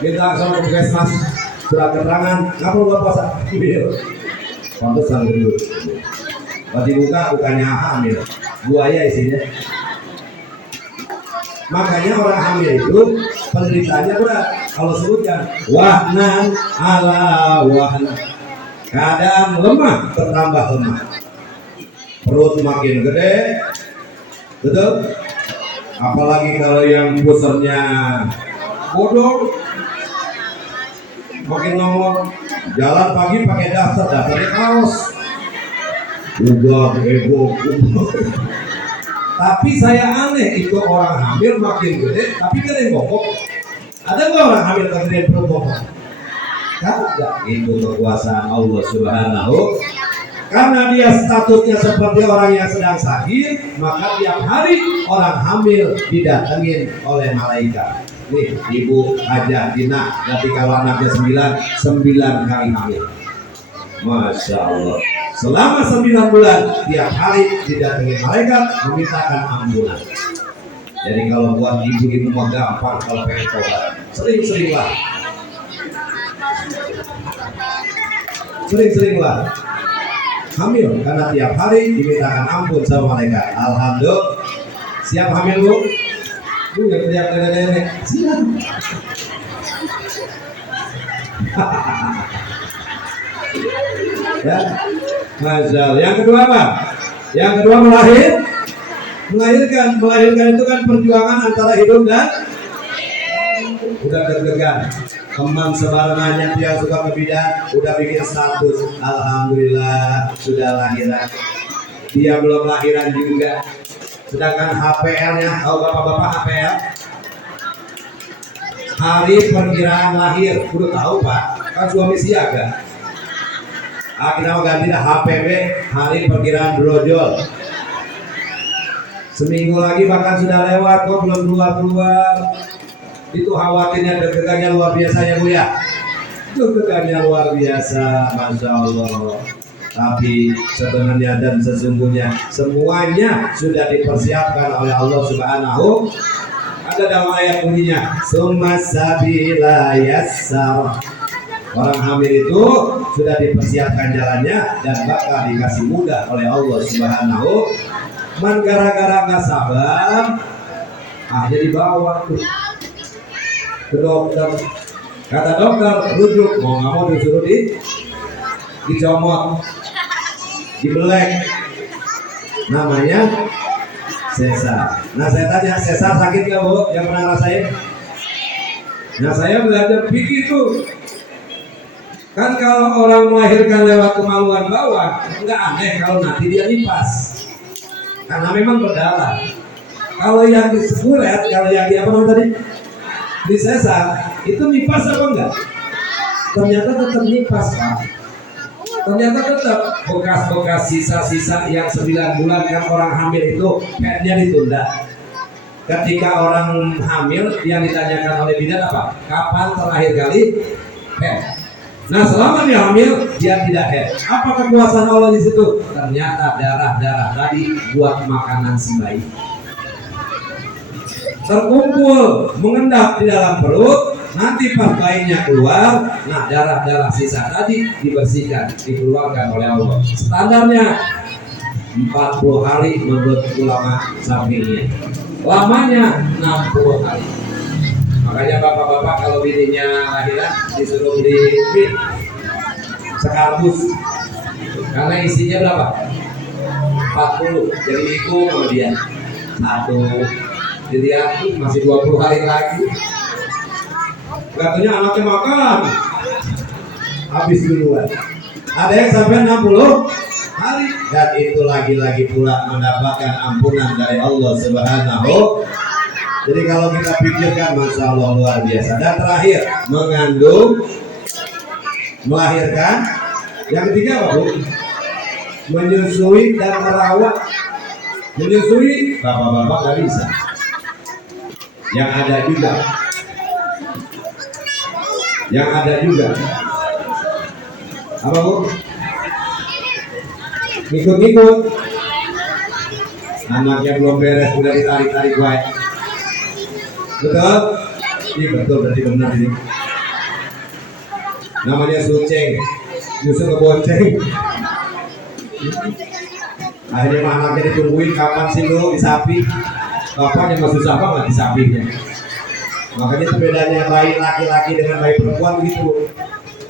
Minta sama puskesmas surat keterangan, nggak perlu nggak puasa. Ambil. Pantesan dulu. Pas dibuka bukannya hamil, buaya isinya. Makanya orang hamil itu penderitaannya berat. Kalau sebutkan wahnan ala wahn, keadaan lemah bertambah lemah. Perut makin gede, betul? Apalagi kalau yang pusernya bodoh, makin nomor. Jalan pagi pakai dasarnya kaos. Ubah ego. Tapi saya aneh itu orang hamil makin gede, tapi kan yang bokok. Ada nggak orang hamil kegedean perut bokok? Kagak. Itu kekuasaan Allah Subhanahu. Karena dia statusnya seperti orang yang sedang sakit, maka tiap hari orang hamil didatengin oleh malaikat. Nih, ibu Hajah Dina, nanti kalau anaknya 9 kali hamil. Masya Allah. Selama 9 bulan, tiap hari didatengin malaikat memintakan ampunan. Jadi kalau buat ibu-ibu mah gampang kalau pengen tobat. Sering-seringlah. Sering-seringlah hamil karena tiap hari dimintakan ampun sama malaikat. Alhamdulillah. Siap hamil Bu? Bu yang teriak nenek-nenek. Siap. Ya, Masya Allah. Yang kedua apa? Yang kedua melahirkan itu kan perjuangan antara hidup dan udah deg-degan. Teman sebarengannya dia suka ngebidan, udah bikin status. Alhamdulillah sudah lahiran. Dia belum lahiran juga. Sedangkan HPL-nya, tahu bapak-bapak HPL? Hari perkiraan lahir, udah tahu Pak? Kan suami siaga. Kita mau ganti HPB, hari perkiraan brojol. Seminggu lagi bahkan sudah lewat, kok belum keluar. Itu khawatirnya deg-degannya luar biasa ya Bu ya. Deg-degannya luar biasa, Masya Allah. Tapi sebenarnya dan sesungguhnya semuanya sudah dipersiapkan oleh Allah Subhanahu. Ada dalam ayat bunyinya, Summa sabila yassar. Orang hamil itu sudah dipersiapkan jalannya dan bakal dikasih mudah oleh Allah Subhanahu. Man gara-gara nggak sabar, jadi dibawa tuh ke dokter. Kata dokter, rujuk, mau nggak mau disuruh dicomot, dibelek. Namanya sesar. Nah saya tanya, sesar sakit nggak Bu? Yang pernah rasain? Nah saya belajar pikir tuh. Kan kalau orang melahirkan lewat kemaluan bawah, nggak aneh kalau nanti dia nipas. Karena memang berdarah. Kalau yang disuret, kalau yang di apa namanya tadi? Disesar, itu nipas apa enggak? Ternyata tetap nipas Pak. Ternyata tetap bekas-bekas sisa-sisa yang 9 bulan kan orang hamil itu petnya ditunda. Ketika orang hamil yang ditanyakan oleh bidan apa? Kapan terakhir kali pet? Nah, selama dia hamil, dia tidak head. Apa kekuasaan Allah di situ? Ternyata darah-darah tadi buat makanan si bayi. Terkumpul, mengendap di dalam perut. Nanti pas bayinya keluar, nah darah-darah sisa tadi dibersihkan, dikeluarkan oleh Allah. Standarnya 40 hari menurut ulama Syafi'iyah. Lamanya 60 hari. Makanya bapak-bapak kalau bininya lahiran disuruh beli mie sekardus, karena isinya berapa? 40. Jadi itu kemudian satu dilihat masih 20 hari lagi. Katanya anaknya makan habis duluan. Ada yang sampai 60 hari, dan itu lagi-lagi pula mendapatkan ampunan dari Allah Subhanahu. Jadi kalau kita pikirkan, masya Allah luar biasa. Dan terakhir, mengandung, melahirkan. Yang ketiga apa, Bu? Menyusui dan merawat. Menyusui, bapak-bapak nggak bisa. Yang ada juga. Yang ada juga. Apa, Bu? Ngikut-ngikut. Anaknya belum beres, udah ditarik-tarik baik. Betul? Iya betul, berarti benar ini. Namanya suceng, justru ngebonceng. Akhirnya mah anaknya ditungguin, kapan sih lu disapi? Bapaknya mah susah banget disapinya. Makanya itu bedanya bayi laki-laki dengan bayi perempuan begitu.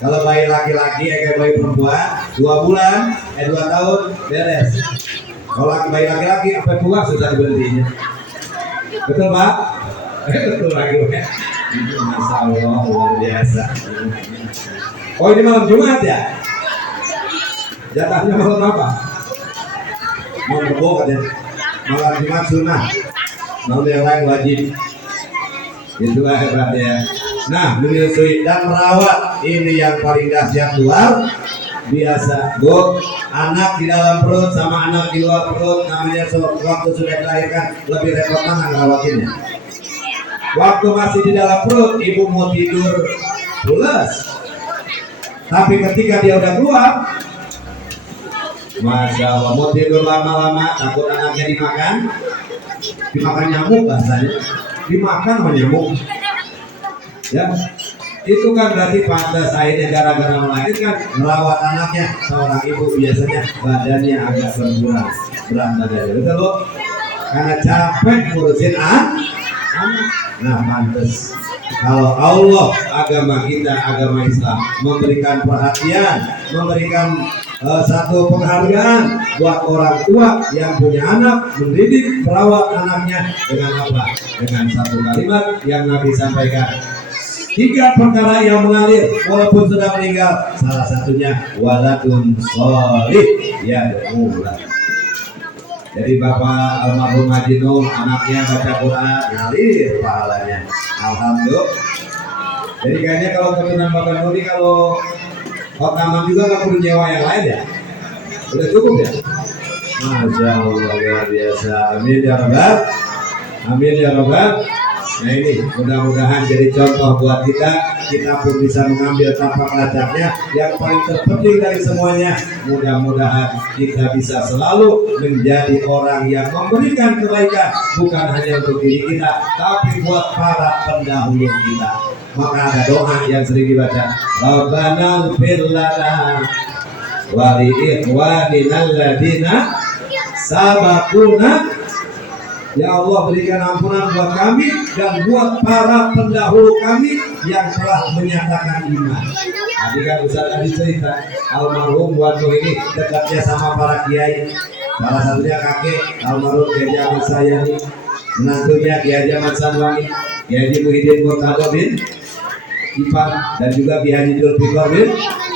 Kalau bayi laki-laki kayak bayi perempuan 2 bulan, 2 tahun beres. Kalau bayi laki-laki sampai tua susah diberhentinya. Betul Pak? Betul lagi ya. Masya Allah luar biasa. Oh ini malam Jumat ya? Jatahnya malam apa? Malam Rebo katanya. Malam Jumat sunnah. Malam yang lain wajib. Itulah hebatnya. Nah, menyusui dan merawat ini yang paling dahsyat luar biasa. Bu, anak di dalam perut sama anak di luar perut, namanya waktu sudah dilahirkan lebih repot mana ngerawatinnya? Waktu masih di dalam perut, ibu mau tidur pulas. Tapi ketika dia udah keluar, masya Allah, mau tidur lama-lama, takut anaknya dimakan nyamuk bahasanya, dimakan sama nyamuk. Ya, itu kan berarti pantas akhirnya gara-gara melahirkan merawat anaknya. Seorang ibu biasanya badannya agak berkurang berat badannya, betul Bu? Karena capek ngurusin anak. Nah pantas kalau Allah, agama kita, agama Islam memberikan perhatian, memberikan satu penghargaan buat orang tua yang punya anak, mendidik, merawat anaknya dengan apa? Dengan satu kalimat yang Nabi sampaikan. 3 perkara yang mengalir walaupun sudah meninggal, salah satunya waladun sholih yad'ulah. Jadi Bapak almarhum Haji Nur, anaknya baca Quran, ngalir pahalanya. Alhamdulillah. Jadi kayaknya kalau keturunan Bapak Nur ini kalau rekaman juga nggak perlu nyewa yang lain ya? Udah cukup ya? Masya Allah luar biasa. Amin ya Rabbal. Amin ya Rabbal. Nah ini mudah-mudahan jadi contoh buat kita pun bisa mengambil tapak lacaknya. Yang paling terpenting dari semuanya, mudah-mudahan kita bisa selalu menjadi orang yang memberikan kebaikan, bukan hanya untuk diri kita, tapi buat para pendahulu kita. Maka ada doa yang sering dibaca, Rabbana ighfir lana wa li ikhwanina alladziina sabaquna. Ya Allah, berikan ampunan buat kami dan buat para pendahulu kami yang telah menyatakan iman. Tadi kan Ustaz tadi cerita almarhum Wanu ini dekatnya sama para kiai. Salah satunya kakek almarhum Kiai Ahmad Sayani, menantunya Kiai Ahmad Sanwani, Kiai Muhyiddin Murtado bin Ipan, dan juga Kiai Haji Dzulfikar bin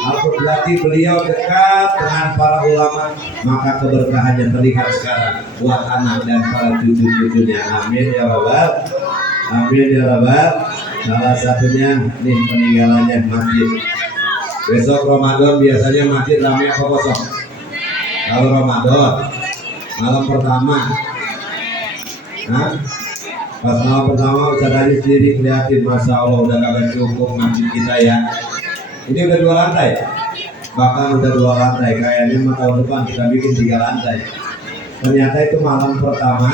Aku berarti beliau dekat dengan para ulama, maka keberkahannya terlihat sekarang buat anak dan para cucu-cucunya. Amin ya Rabbal. Amin ya Rabbal. Salah satunya nih peninggalannya masjid. Besok Ramadan biasanya masjid ramai apa kosong? Kalau Ramadan malam pertama, pas malam pertama Ustaz Haji sendiri ngeliatin, masya Allah udah kagak cukup masjid kita ya. Ini udah 2 lantai. Bahkan udah 2 lantai. Kayaknya tahun depan kita bikin 3 lantai. Ternyata itu malam pertama.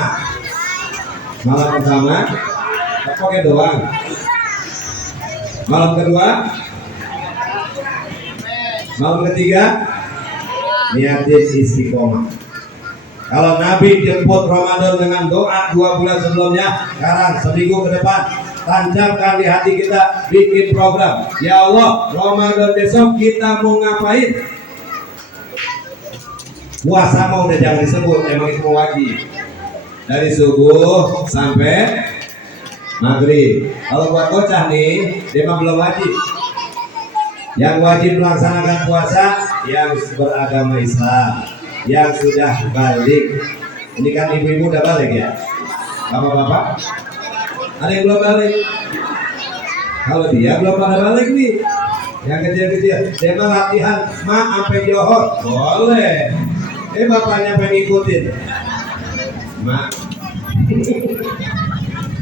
Pakai doang. Malam kedua, malam ketiga, niatin istiqomah. Kalau Nabi jemput Ramadan dengan doa 2 bulan sebelumnya, sekarang seminggu ke depan tancapkan di hati kita, bikin program. Ya Allah, Ramadan besok kita mau ngapain? Puasa mau udah jangan disebut, emang itu wajib. Dari subuh sampai maghrib. Kalau buat bocah nih, dia mah belum wajib. Yang wajib melaksanakan puasa yang beragama Islam, yang sudah balik. Ini kan ibu-ibu udah balik ya, bapak-bapak. Ada yang belum balik. Kalau dia belum pada balik nih, yang kecil-kecil, dia mah latihan sampai johor, boleh. Bapaknya pengen ngikutin, mak.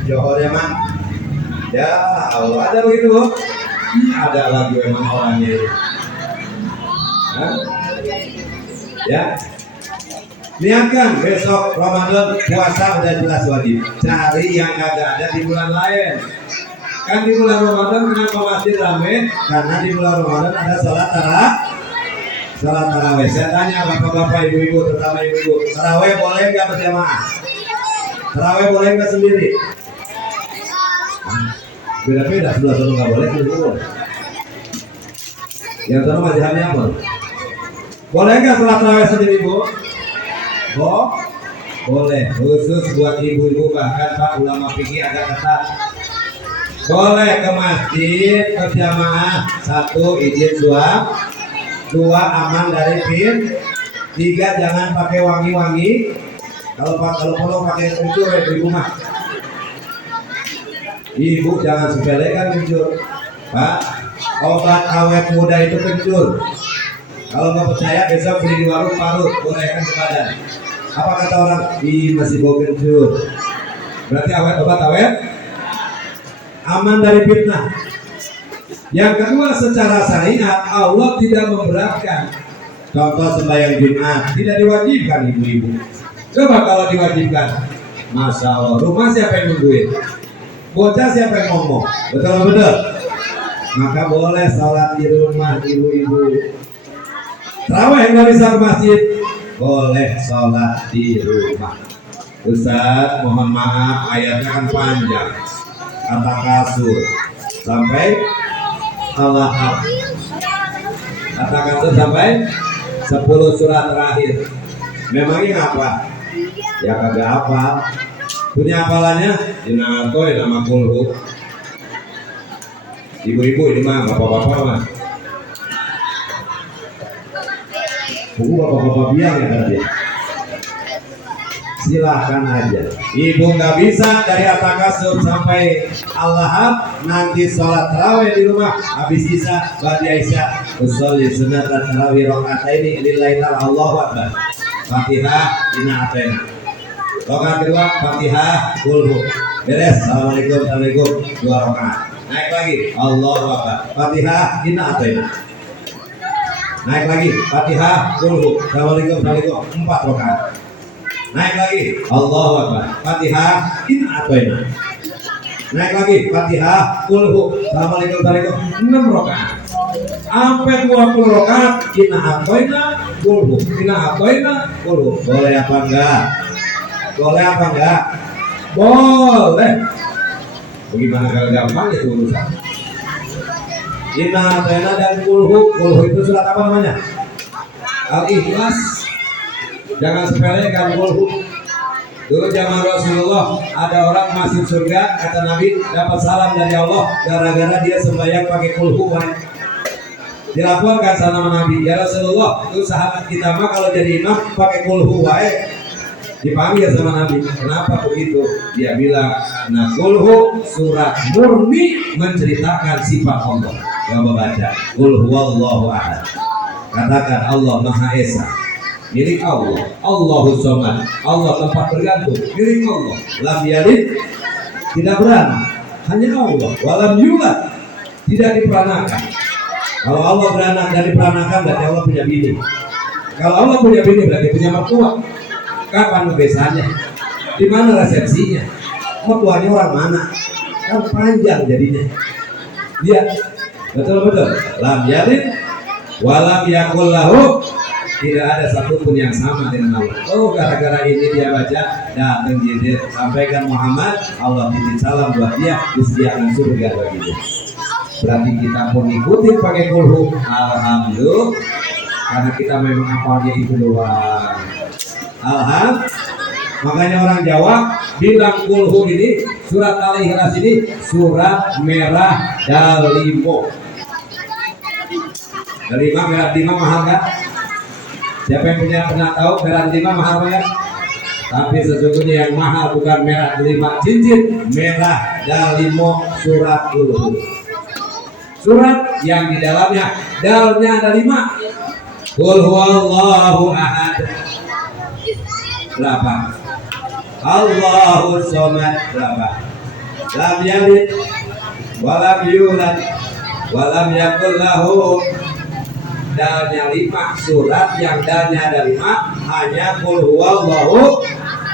Johornya mak. Ya Allah, ada begitu bu? Ada lagu emang orangnya. Hah? Ya. Niatkan besok Ramadan puasa udah jelas wajib. Cari yang kagak ada di bulan lain. Kan di bulan Ramadan kenapa masih ramai? Karena di bulan Ramadan ada salat tarawih. Saya tanya bapak-bapak, ibu-ibu, terutama ibu-ibu, tarawih boleh nggak berjamaah? Tarawih boleh nggak sendiri? Beda-beda, sebelah sana nggak boleh, sebelah sana boleh. Yang sana mazhabnya apa? Boleh nggak sholat tarawih sendiri bu? Boleh, khusus buat ibu-ibu, bahkan Pak ulama fikih agak ketat. Boleh ke masjid berjamaah, 1 izin suap, 2 aman dari pin, 3 jangan pakai wangi-wangi. Kalau perlu pakai kencur ya di rumah. Ibu jangan sepelekan kencur, Pak. Obat awet muda itu kencur. Kalau nggak percaya besok beli di warung parut, goreskan ke badan. Apa kata orang? Ih masih bau kencur. Berarti obat awet aman dari fitnah. Yang kedua, secara syariat Allah tidak memberatkan. Contoh sembahyang Jumat tidak diwajibkan ibu-ibu. Coba kalau diwajibkan, Masya Allah, rumah siapa yang nungguin? Bocah siapa yang ngomong? Betul-betul. Maka boleh sholat di rumah ibu-ibu. Tarawih nggak bisa ke masjid, boleh sholat di rumah. Ustaz, mohon maaf, ayatnya kan panjang. Kata kasur sampai Al-Lahab. Kata kasur sampai 10 surat terakhir. Memangnya apa? Ya kagak apa. Punya hafalannya? Dinatoy nama kulhu. Ibu-ibu ini mah, bapak-bapak mah. Buku bapak-bapak biang ya tadi. Silahkan aja. Ibu nggak bisa dari atakasur sampai Al-Lahab, nanti sholat tarawih di rumah habis isya ba'da isya usolli sunat tarawih rakaataini lillahi ta'ala Allahu akbar. Fatihah inna atena. Rakaat kedua Fatihah kulhu. Beres. Assalamualaikum 2 rakaat. Naik lagi Allahu akbar. Fatihah inna atena. Naik lagi Fatihah kulhu. Assalamualaikum 4 rakaat. Naik lagi Allahu akbar. Fatihah in atoina. Naik lagi Fatihah kulhu. Assalamualaikum 6 rakaat. Sampai 20 rakaat in atoina kulhu. In atoina kulhu. Boleh apa enggak? Boleh apa enggak? Boleh. Bagaimana kalau gampang itu urusan. In atoina dan kulhu. Kulhu itu surat apa namanya? Al-Ikhlas. Jangan sepelekan kulhu. Dulu zaman Rasulullah ada orang masuk surga, kata Nabi dapat salam dari Allah gara-gara dia sembahyang pakai kulhu. Dilaporkan sama Nabi, ya Rasulullah, itu sahabat kita mah kalau jadi imam pakai kulhu wae. Dipanggil sama Nabi, kenapa begitu? Dia bilang, nah kulhu surat murni menceritakan sifat Allah. Yang membaca kulhu wallahu ahad. Katakan Allah Maha Esa. Milik Allah, Allahus Samad, Allah tempat bergantung, milik Allah. Lam yalid, tidak beranak, hanya Allah. Walam yulad, tidak diperanakan. Kalau Allah beranak dan diperanakan berarti Allah punya bini. Kalau Allah punya bini berarti punya mertua. Kapan besannya? Di mana resepsinya? Mertuanya orang mana? Kan panjang jadinya. Dia betul. Lam yalid walam yakul lahu, tidak ada satupun yang sama dengan Allah. Oh, gara-gara ini dia baca datang Jibril sampaikan Muhammad, Allah titip salam buat dia, disediakan surga bagi dia. Berarti kita pun ikutin pakai kulhu, alhamdulillah, karena kita memang hafalnya itu doang. Alhamdulillah. Makanya orang Jawa bilang kulhu ini, surat Al-Ikhlas ini surat merah dalimo. Dalima merah lima mahal kan? Siapa yang pernah tahu merah lima mahal kan? Tapi sesungguhnya yang mahal bukan merah delima cincin, merah dalimo surat kulhu. Surat yang di dalamnya dalnya ada 5. Qul huwallahu ahad. Berapa? Allahus somad. Berapa? Lam yalid walam yulad walam yakul lahu. Dalnya 5. Surat yang dalnya ada 5 hanya qul huwallahu.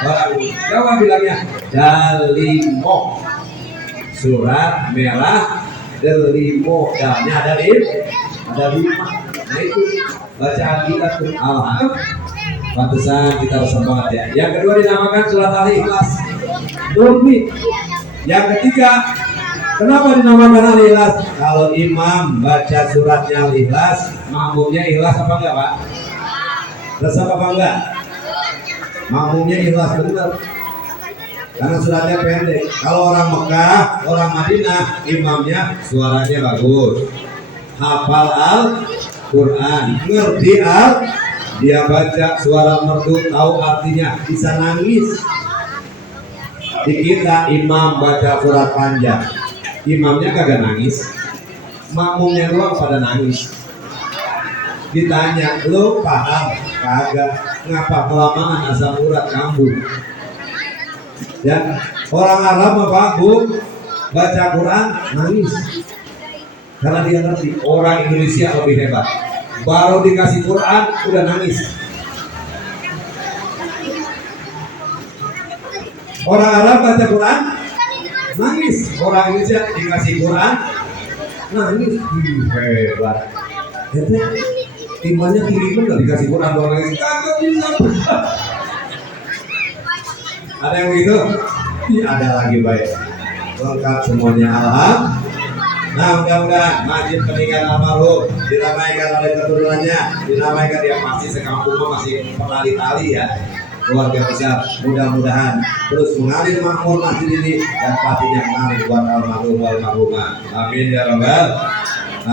Orang Jawa bilangnya dalimo. Surat merah delimo, dalnya ada 5. Nah itu bacaan kita tuh alhamdulillah. Pantesan kita harus semangat ya. Yang kedua dinamakan surat Al-Ikhlas. Turmi. Yang ketiga, kenapa dinamakan Al-Ikhlas? Kalau imam baca suratnya Al-Ikhlas, makmumnya ikhlas apa enggak, Pak? Resep apa enggak? Makmumnya ikhlas benar. Karena suratnya pendek. Kalau orang Mekah, orang Madinah, imamnya suaranya bagus, hafal Al-Quran, ngerti dia baca suara merdu, tahu artinya, bisa nangis. Di kita imam baca surat panjang, imamnya kagak nangis, makmumnya doang pada nangis. Ditanya, lo paham? Kagak. Ngapa kelamaan asam urat kambuh? Dan orang Arab bagus baca Quran nangis karena dia ngerti. Orang Indonesia lebih hebat, baru dikasih Quran udah nangis. Orang Arab baca Quran nangis, orang Indonesia dikasih Quran nangis. Hebat. Jadi imannya tinggi benar, dikasih Quran orang nangis kagak bisa. Ada yang begitu? Ada lagi, baik. Lengkap semuanya, alhamdulillah. Nah, mudah-mudahan masjid peninggalan almarhum diramaikan oleh keturunannya, diramaikan dia masih sekampung masih pernah tali ya. Keluarga besar, mudah-mudahan terus mengalir makmur masjid ini dan pastinya mengalir buat almarhum almarhumah. Amin ya rabbal.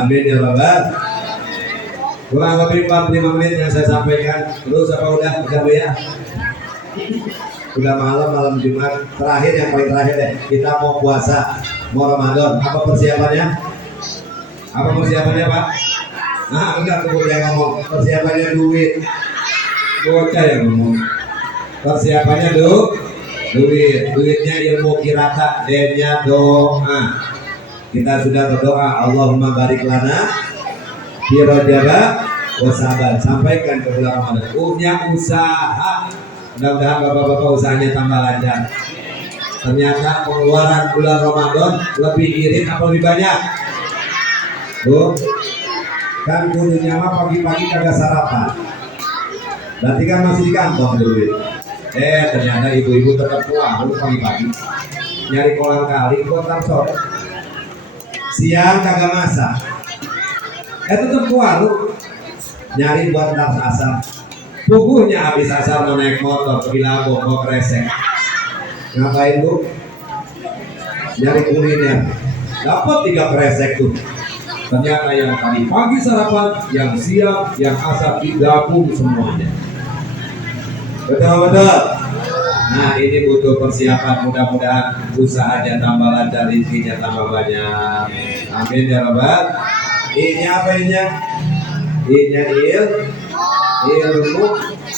Amin ya rabbal. Kurang lebih 45 menit yang saya sampaikan. Terus apa udah ya? Udah malam Jumat terakhir, yang paling terakhir deh, kita mau puasa, mau Ramadan. Apa persiapannya? Pak? Nah, enggak keburu yang ngomong. Persiapannya duit. Bocah yang ngomong. Persiapannya duit. Duitnya ilmu kirata, D-nya doa. Kita sudah berdoa, Allahumma barik lana fi Rajab wa Sa'ban. Sampaikan ke bulan Ramadan. Punya usaha. Mudah-mudahan bapak-bapak usahanya tambah lancar. Ternyata pengeluaran bulan Ramadan lebih irit apa lebih banyak? Tuh, kan kudunya mah pagi-pagi kagak sarapan. Berarti kan masih di kantong duit. Ternyata ibu-ibu tetap pulang pagi-pagi. Nyari kolam kali, kolam sore. Siang kagak masak. Tetap warung. Nyari buat ntar asar. Puguhnya habis asar mau naik motor ke Bilabong mau kresek. Ngapain bu? Nyari kuliner. Dapat 3 kresek tuh. Ternyata yang tadi pagi sarapan, yang siang, yang asar digabung semuanya. Betul. Nah ini butuh persiapan, mudah-mudahan usahanya tambah lancar, rezekinya tambah banyak. Amin ya rabbal. Ini apa ini? Ilmu.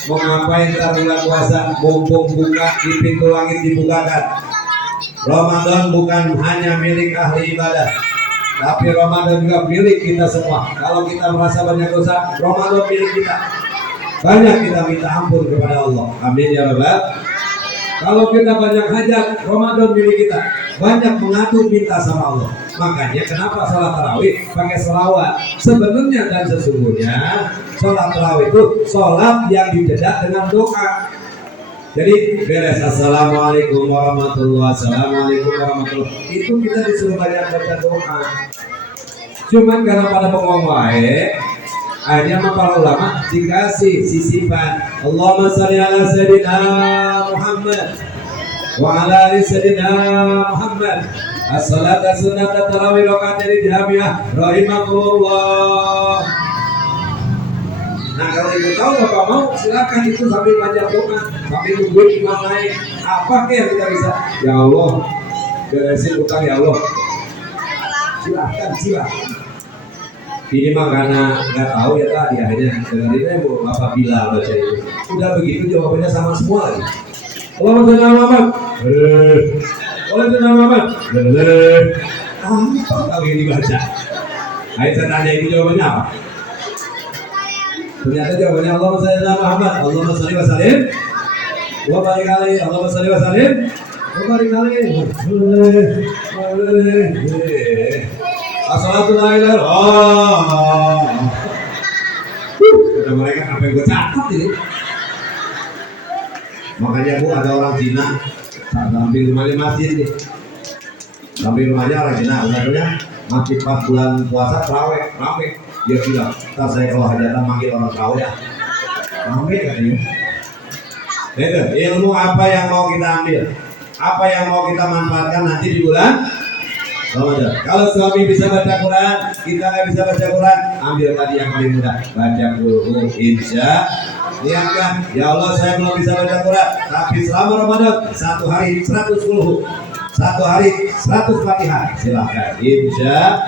Mau ngapain kita bulan puasa? Mumpung buka di pintu langit dibukakan. Ramadan bukan hanya milik ahli ibadah, Tapi Ramadan juga milik kita semua. Kalau kita merasa banyak dosa, Ramadan milik kita. Banyak kita minta ampun kepada Allah. Amin ya Rabbal. Kalau kita banyak hajat, Ramadan milik kita. Banyak mengadu minta sama Allah. Makanya kenapa sholat tarawih pakai selawat? Sebenarnya dan sesungguhnya sholat tarawih itu sholat yang dijedak dengan doa. Jadi beres assalamualaikum warahmatullahi wabarakatuh itu kita disuruh banyak baca doa. Cuman karena pada bengong wae, akhirnya para ulama dikasih sisipan Allahumma sholli ala sayyidina Muhammad wa ala ali sayyidina Muhammad. As-salatu sunnata tarawih rakaat jamiah rahimakumullah. Nah kalau ibu tahu bapak mau silakan itu sambil baca doa, sambil nungguin imam naik. Apa yang kita bisa? Ya Allah, beresin utang ya Allah. Silakan. Ini mah karena nggak tahu ya tadi akhirnya dengerin bu Bapak Bilal baca itu. Udah begitu jawabannya sama semua lagi. Allah Taala Muhammad. Allah Taala Muhammad. Apa yang dibaca? Ayo saya tanya ini jawabannya apa? Ternyata jawabannya Allahumma shalli ala Muhammad, Allahumma shalli wa sallim wa barik alaihi, Allahumma shalli wa sallim wa barik alaihi. Assalatu la ilaha illallah. Kata mereka apa yang gue catat ini? Makanya bu ada orang Cina samping rumahnya masjid nih. Samping rumahnya orang Cina, katanya masjid pas bulan puasa terawih, rame. Dia bilang, ntar saya kalau hajatan manggil orang tahu ya. Ramai katanya. Itu ilmu apa yang mau kita ambil, apa yang mau kita manfaatkan nanti di bulan Ramadan. Kalau suami bisa baca Quran, kita nggak bisa baca Quran, ambil tadi yang paling mudah, baca Quran. Insya lihatkan, ya Allah saya belum bisa baca Quran, tapi selama Ramadan satu hari 100 qul, satu hari 100 Fatihah, silahkan. Insya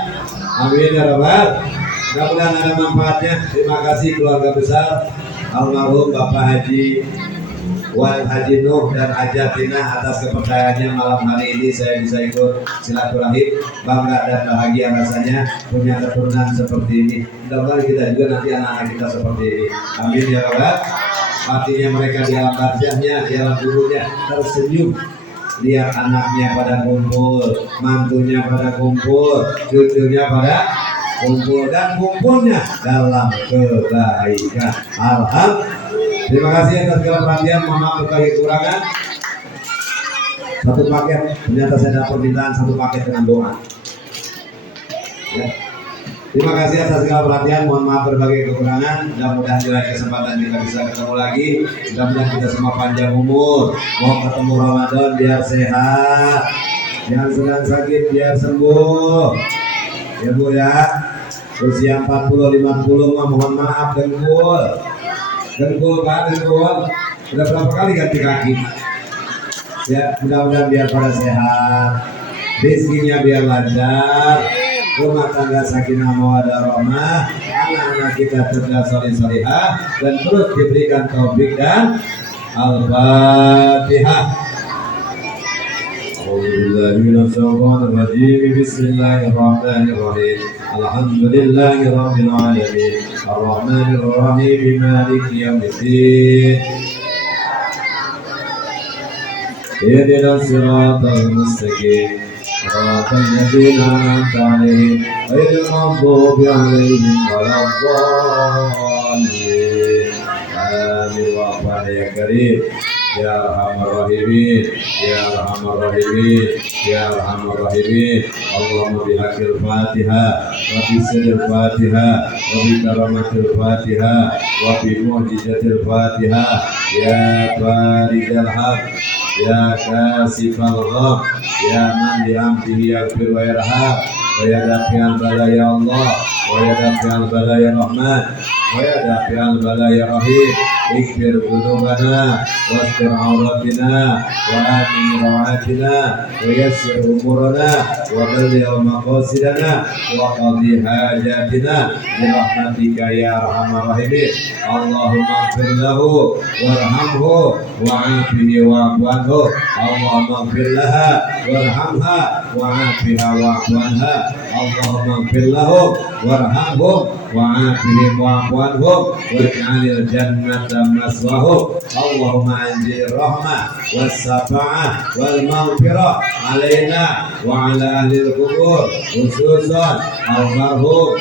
amin ya Rabbal. Mudah-mudahan ada manfaatnya. Terima kasih keluarga besar almarhum Bapak Haji Wan Haji Nuh dan Hajatina atas kepercayaannya malam hari ini saya bisa ikut silaturahim. Bangga dan bahagia rasanya punya keturunan seperti ini. Mudah-mudahan kita juga nanti anak-anak kita seperti ini. Amin ya Rabbal. Artinya mereka di alam barzahnya, di alam kuburnya tersenyum lihat anaknya pada kumpul, mantunya pada kumpul, cucunya pada kumpul dan kumpulnya dalam kebaikan. Alhamdulillah. Terima kasih atas segala perhatian. Mohon maaf berbagai kekurangan. Satu paket, ternyata saya dapat permintaan satu paket dengan doa. Ya. Terima kasih atas segala perhatian. Mohon maaf berbagai kekurangan. Mudah-mudahan di lain kesempatan kita bisa ketemu lagi. Mudah-mudahan kita semua panjang umur. Mau ketemu Ramadan biar sehat. Yang sedang sakit biar sembuh. Ya bu ya, usia 40-50 mah mohon maaf dengkul Pak, dengkul udah berapa kali ganti kaki ya. Mudah-mudahan biar pada sehat, rezekinya biar lancar, rumah tangga sakinah mawaddah rahmah, anak-anak kita cerdas salih-salihah dan terus diberikan taufik dan al-fatihah. Bismillahirrahmanirrahim. Alhamdulillahi rabbil alamin. Ar-Rahmanir Rahim. Maliki yaumiddin. Ihdinas siratal mustaqim. Siratal ladzina an'amta 'alaihim ghairil maghdubi 'alaihim waladdallin. Amin wa ya karim. Ya Arhamar Rahimin, Ya Arhamar Rahimin, Ya Arhamar Rahimin. Allahumma bihaqqil Fatihah, wa bi sirril Fatihah, wa bi karamatil Fatihah, wa bi mu'jizatil Fatihah. Ya Baridal Haq, Ya Kasifal Gham, Ya Man bihamdihi yaghfir wa yarham, wa ya dafi'al balaya Allah, wa ya dafi'al balaya Rahman, wa ya dafi'al balaya Rahim. اغفر ذنوبنا واستر عوراتنا وآمن روعاتنا ويسر أمورنا وبلغ مقاصدنا وقضي حاجاتنا برحمتك يا أرحم الراحمين. اللهم اغفر له وارحمه وعافه واعف عنه. اللهم اغفر لها وارحمها وعافها واعف عنها. اللهم اغفر لهم وارحمهم وعافهم واعف عنهم واجعل الجنة مثواهم. اللهم أنزل الرحمة والشفاعة والمغفرة علينا وعلى أهل القبور خصوصا المرحوم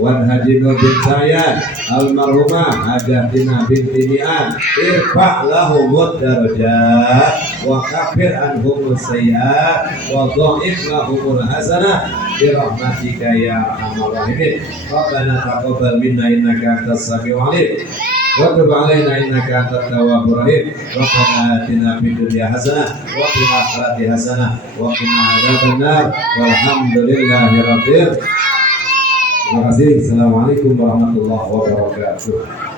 Wanhadino bin Sayyad almarhumah Hajatina binti Ni'an irfa' lahumud darajat wa kafir anhumul sayyi'at wa dha'if lahumul hasanah birahmatika ya arhamar rahimin. Rabbana taqabbal minna innaka antas samiul alim wa tub 'alaina innaka antat tawwabur rahim. Rabbana atina fid dunya hasanah wa fil akhirati hasanah wa qina adzabannar walhamdulillahi rabbil. Terima kasih. Assalamualaikum warahmatullahi wabarakatuh.